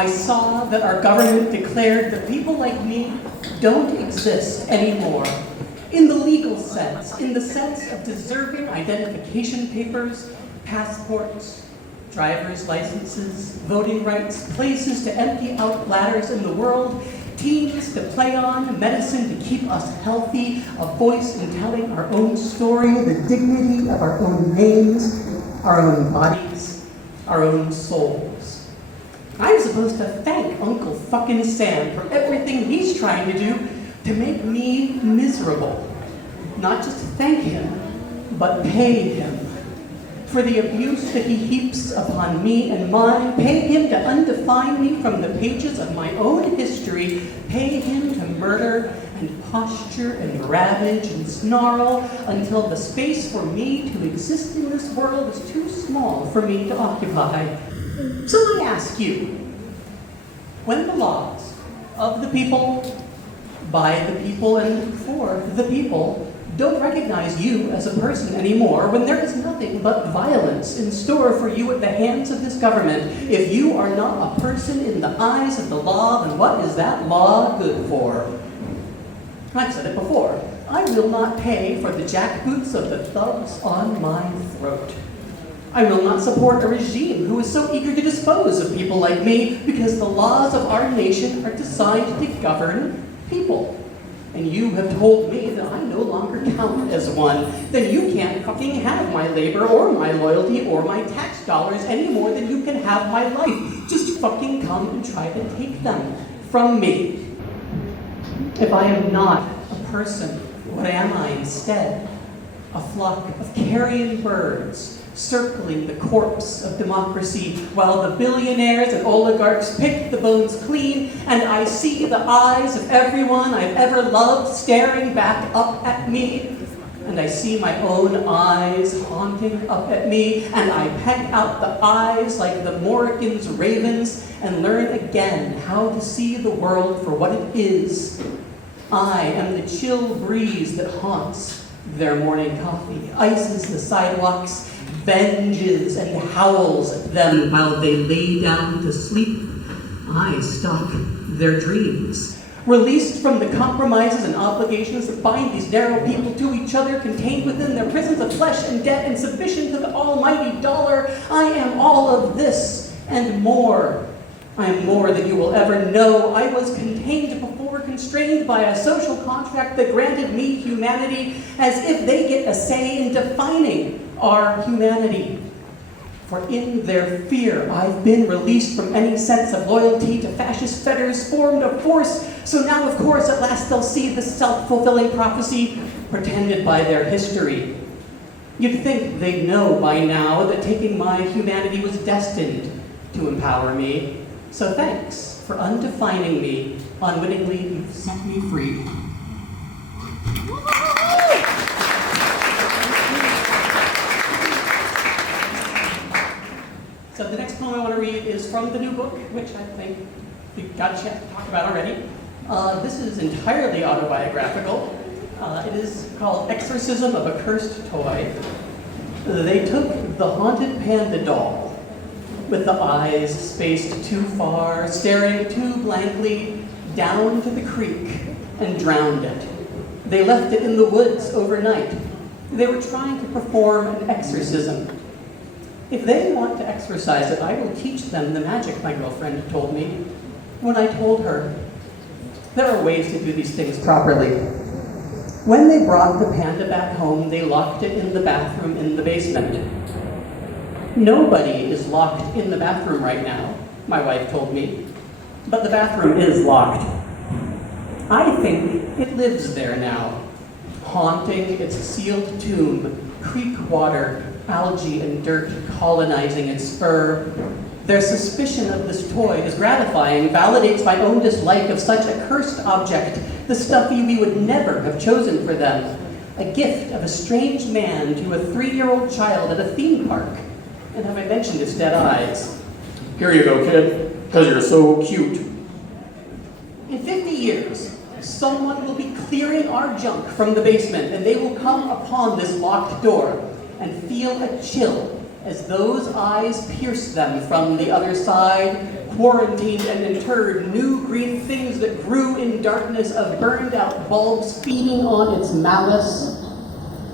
I saw that our government declared that people like me don't exist anymore. In the legal sense, in the sense of deserving identification papers, passports, driver's licenses, voting rights, places to empty out bladders in the world, teams to play on, medicine to keep us healthy, a voice in telling our own story, the dignity of our own names, our own bodies, our own souls. I'm supposed to thank Uncle fucking Sam for everything he's trying to do to make me miserable. Not just thank him, but pay him. For the abuse that he heaps upon me and mine, pay him to undefine me from the pages of my own history, pay him to murder and posture and ravage and snarl until the space for me to exist in this world is too small for me to occupy. So I ask you, when the laws of the people, by the people, and for the people don't recognize you as a person anymore, when there is nothing but violence in store for you at the hands of this government, if you are not a person in the eyes of the law, then what is that law good for? I've said it before. I will not pay for the jackboots of the thugs on my throat. I will not support a regime who is so eager to dispose of people like me because the laws of our nation are designed to govern people. And you have told me that I no longer count as one, then you can't fucking have my labor or my loyalty or my tax dollars any more than you can have my life. Just fucking come and try to take them from me. If I am not a person, what am I instead? A flock of carrion birds circling the corpse of democracy while the billionaires and oligarchs pick the bones clean, and I see the eyes of everyone I've ever loved staring back up at me, and I see my own eyes haunting up at me, and I peck out the eyes like the Morrigan's ravens and learn again how to see the world for what it is. I am the chill breeze that haunts their morning coffee, ices the sidewalks, venges and howls at them while they lay down to sleep. I stalk their dreams. Released from the compromises and obligations that bind these narrow people to each other, contained within their prisons of flesh and debt in submission to the almighty dollar, I am all of this and more. I am more than you will ever know. I was contained before, constrained by a social contract that granted me humanity as if they get a say in defining our humanity. For in their fear, I've been released from any sense of loyalty to fascist fetters formed of force. So now, of course, at last they'll see the self-fulfilling prophecy pretended by their history. You'd think they'd know by now that taking my humanity was destined to empower me. So thanks for undefining me. Unwittingly, you've set me free. So the next poem I want to read is from the new book, which I think we got a chance to talk about already. This is entirely autobiographical. It is called Exorcism of a Cursed Toy. They took the haunted panda doll with the eyes spaced too far, staring too blankly down to the creek and drowned it. They left it in the woods overnight. They were trying to perform an exorcism. If they want to exorcise it, I will teach them the magic, my girlfriend told me. When I told her, there are ways to do these things properly. When they brought the panda back home, they locked it in the bathroom in the basement. Nobody is locked in the bathroom right now, my wife told me, but the bathroom is locked. I think it lives there now, haunting its sealed tomb, creek water, algae and dirt colonizing its fur. Their suspicion of this toy is gratifying, validates my own dislike of such a cursed object, the stuff we would never have chosen for them, a gift of a strange man to a 3-year-old child at a theme park. And have I mentioned its dead eyes? Here you go, kid, because you're so cute. In 50 years, someone will be clearing our junk from the basement, and they will come upon this locked door and feel a chill as those eyes pierced them from the other side, quarantined and interred new green things that grew in darkness of burned out bulbs feeding on its malice.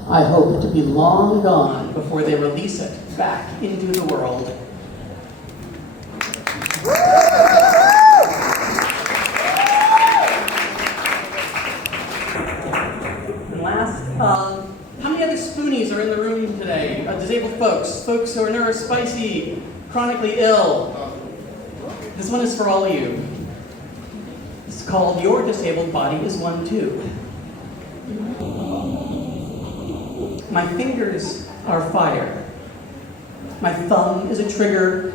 I hope to be long gone before they release it back into the world. And last, how many other spoonies are in the room today? Disabled folks who are neurospicy, chronically ill. This one is for all of you. It's called Your Disabled Body is One Too. My fingers are fire. My thumb is a trigger.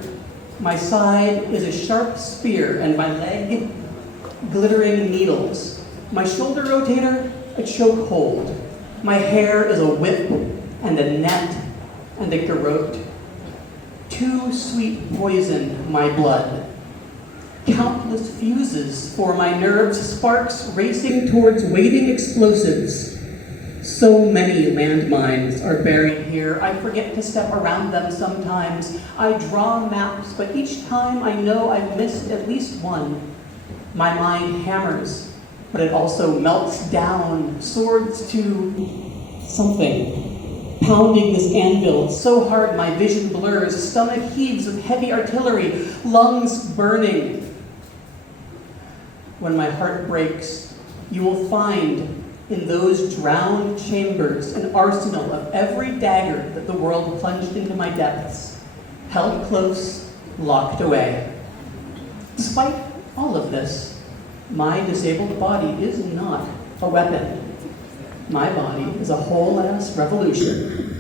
My side is a sharp spear, and my leg, glittering needles. My shoulder rotator, a chokehold. My hair is a whip, and a net, and a garrote. Too sweet poison, my blood. Countless fuses for my nerves, sparks racing towards waiting explosives. So many landmines are buried here. I forget to step around them sometimes. I draw maps, but each time I know I've missed at least one. My mind hammers, but it also melts down, swords to something. Pounding this anvil so hard my vision blurs, stomach heaves with heavy artillery, lungs burning. When my heart breaks, you will find in those drowned chambers an arsenal of every dagger that the world plunged into my depths, held close, locked away. Despite all of this, my disabled body is not a weapon. My body is a whole-ass revolution.